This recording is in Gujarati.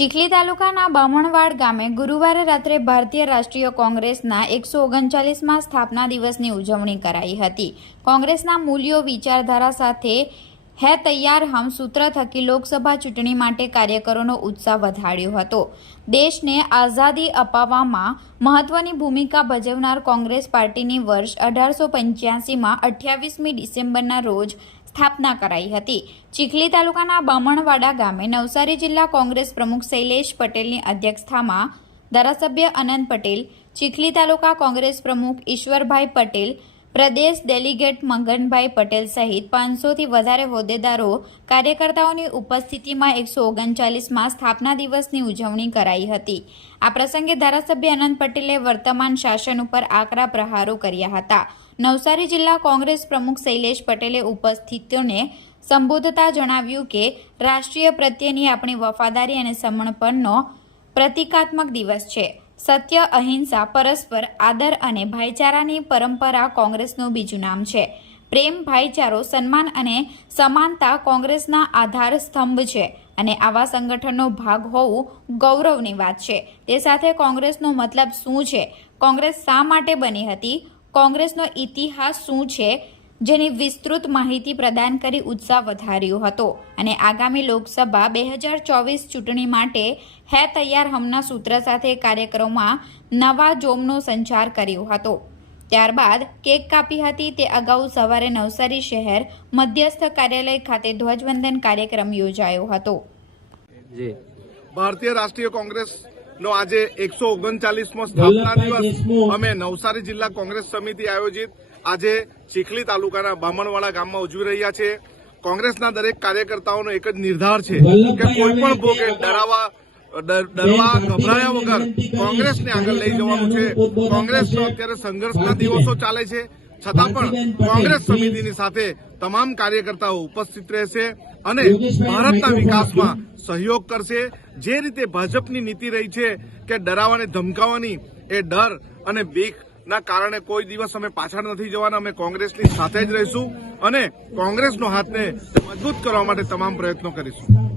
ચીખલી તાલુકાના બામણવાડ ગામે ગુરુવારે રાત્રે ભારતીય રાષ્ટ્રીય કોંગ્રેસના 139માં સ્થાપના દિવસની ઉજવણી કરાઈ હતી। કોંગ્રેસના મૂલ્યો વિચારધારા સાથે હે તૈયાર હમ સૂત્ર થકી લોકસભા ચૂંટણી માટે કાર્યકરોનો ઉત્સાહ વધાર્યો હતો। દેશને આઝાદી અપાવવામાં મહત્વની ભૂમિકા ભજવનાર કોંગ્રેસ પાર્ટીની વર્ષ 1885માં 28મી ડિસેમ્બરના રોજ સ્થાપના કરાઈ હતી। ચીખલી તાલુકાના બામણવાડા ગામે નવસારી જિલ્લા કોંગ્રેસ પ્રમુખ શૈલેષ પટેલની અધ્યક્ષતામાં ધારાસભ્ય અનંત પટેલ, ચીખલી તાલુકા કોંગ્રેસ પ્રમુખ ઈશ્વરભાઈ પટેલ, પ્રદેશ ડેલીગેટ મગનભાઈ પટેલ સહિત 500થી વધારે હોદ્દેદારો કાર્યકર્તાઓની ઉપસ્થિતિમાં 139માં સ્થાપના દિવસની ઉજવણી કરાઈ હતી। આ પ્રસંગે ધારાસભ્ય અનંત પટેલે વર્તમાન શાસન ઉપર આકરા પ્રહારો કર્યા હતા। નવસારી જિલ્લા કોંગ્રેસ પ્રમુખ શૈલેષ પટેલે ઉપસ્થિતોને સંબોધતા જણાવ્યું કે રાષ્ટ્રીય પ્રત્યેની આપણી વફાદારી અને સમર્પણનો પ્રતિકાત્મક દિવસ છે। સત્ય, અહિંસા, પરસ્પર આદર અને ભાઈચારાની પરંપરા કોંગ્રેસનું બીજું નામ છે। પ્રેમ, ભાઈચારો, સન્માન અને સમાનતા કોંગ્રેસના આધાર સ્તંભ છે અને આવા સંગઠનનો ભાગ હોવું ગૌરવની વાત છે। તે સાથે કોંગ્રેસનો મતલબ શું છે, કોંગ્રેસ શા માટે બની હતી, કોંગ્રેસનો ઇતિહાસ શું છે, જેની વિસ્તૃત માહિતી પ્રદાન કરી ઉત્સાહ વધાર્યો હતો અને આગામી લોકસભા 2024 ચૂંટણી માટે હે તૈયાર હમના સૂત્ર સાથે કાર્યક્રમોમાં નવા જોમનો સંચાર કર્યો હતો। ત્યારબાદ કેક કાપી હતી। તે અગાઉ સવારે નવસારી શહેર મધ્યસ્થ કાર્યાલય ખાતે ધ્વજવંદન કાર્યક્રમ યોજાયો હતો। ભારતીય રાષ્ટ્રીય કોંગ્રેસ નો આજે 139મો સ્થાપના દિવસ અમે નવસારી જિલ્લા કોંગ્રેસ સમિતિ આયોજિત આજે ચીખલી તાલુકાના બામણવાડા ગામમાં ઉજવી રહ્યા છે। કોંગ્રેસના દરેક કાર્યકર્તાઓનો એક જ નિર્ધાર છે કે કોઈ પણ ભોગે ડરવા ગભરાયા વગર કોંગ્રેસને આગળ લઈ જવાનું છે। કોંગ્રેસનો અત્યારે સંઘર્ષના દિવસો ચાલે છે, છતાં પણ કોંગ્રેસ સમિતિની સાથે તમામ કાર્યકર્તાઓ ઉપસ્થિત રહેશે અને ભારતના વિકાસમાં સહયોગ કરશે। જે રીતે ભાજપની નીતિ રહી છે કે ડરાવાને ધમકાવવાની, એ ડર અને બીક ના કારણે કોઈ દિવસ અમે પાછળ નથી જવાના। અમે કોંગ્રેસની સાથે જ રહીશું અને કોંગ્રેસનો હાથને મજબૂત કરવા માટે તમામ પ્રયત્નો કરીશું।